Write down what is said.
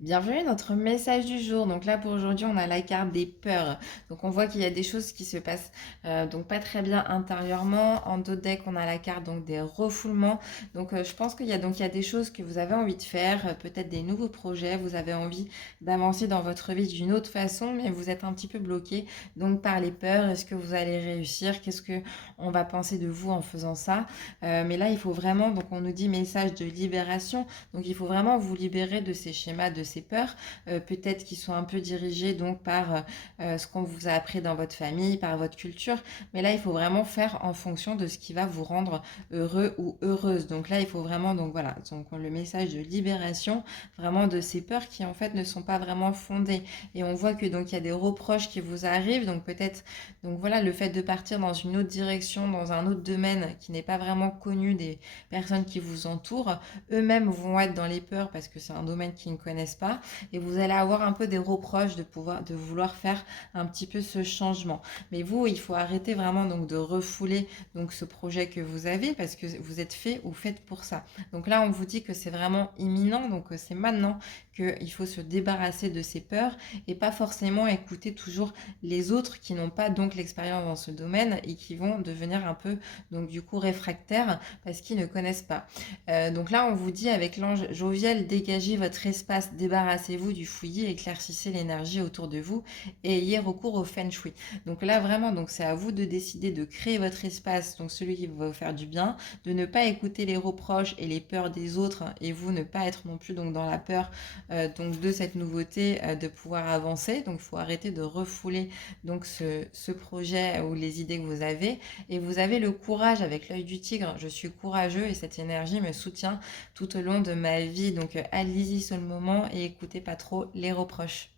Bienvenue dans notre message du jour. Donc là pour aujourd'hui on a la carte des peurs. Donc on voit qu'il y a des choses qui se passent donc pas très bien intérieurement. En dos de deck on a la carte donc des refoulements. Donc je pense qu'il y a des choses que vous avez envie de faire, peut-être des nouveaux projets. Vous avez envie d'avancer dans votre vie d'une autre façon, mais vous êtes un petit peu bloqué donc par les peurs. Est-ce que vous allez réussir? Qu'est-ce que on va penser de vous en faisant ça? Mais là il faut vraiment, donc on nous dit message de libération. Donc il faut vraiment vous libérer de ces schémas, de ces peurs, peut-être qui sont un peu dirigés donc par ce qu'on vous a appris dans votre famille, par votre culture. Mais là, il faut vraiment faire en fonction de ce qui va vous rendre heureux ou heureuse. Donc là, il faut vraiment, donc voilà, donc le message de libération, vraiment de ces peurs qui en fait ne sont pas vraiment fondées. Et on voit que donc il y a des reproches qui vous arrivent, donc peut-être, donc voilà, le fait de partir dans une autre direction, dans un autre domaine qui n'est pas vraiment connu des personnes qui vous entourent, eux-mêmes vont être dans les peurs parce que c'est un domaine qu'ils ne connaissent pas et vous allez avoir un peu des reproches de vouloir faire un petit peu ce changement. Mais vous, il faut arrêter vraiment donc de refouler donc ce projet que vous avez parce que vous êtes fait ou faites pour ça. Donc là, on vous dit que c'est vraiment imminent, donc c'est maintenant qu'il faut se débarrasser de ces peurs et pas forcément écouter toujours les autres qui n'ont pas donc l'expérience dans ce domaine et qui vont devenir un peu donc du coup réfractaires parce qu'ils ne connaissent pas. Donc là, on vous dit avec l'ange jovial, dégagez votre espace, débarrassez-vous du fouillis, éclaircissez l'énergie autour de vous et ayez recours au feng shui. Donc là, vraiment, donc c'est à vous de décider de créer votre espace, donc celui qui va vous faire du bien, de ne pas écouter les reproches et les peurs des autres et vous ne pas être non plus donc dans la peur donc de cette nouveauté, de pouvoir avancer. Donc il faut arrêter de refouler donc ce projet ou les idées que vous avez et vous avez le courage avec l'œil du tigre. Je suis courageux et cette énergie me soutient tout au long de ma vie. Donc allez-y sur le moment et écoutez pas trop les reproches.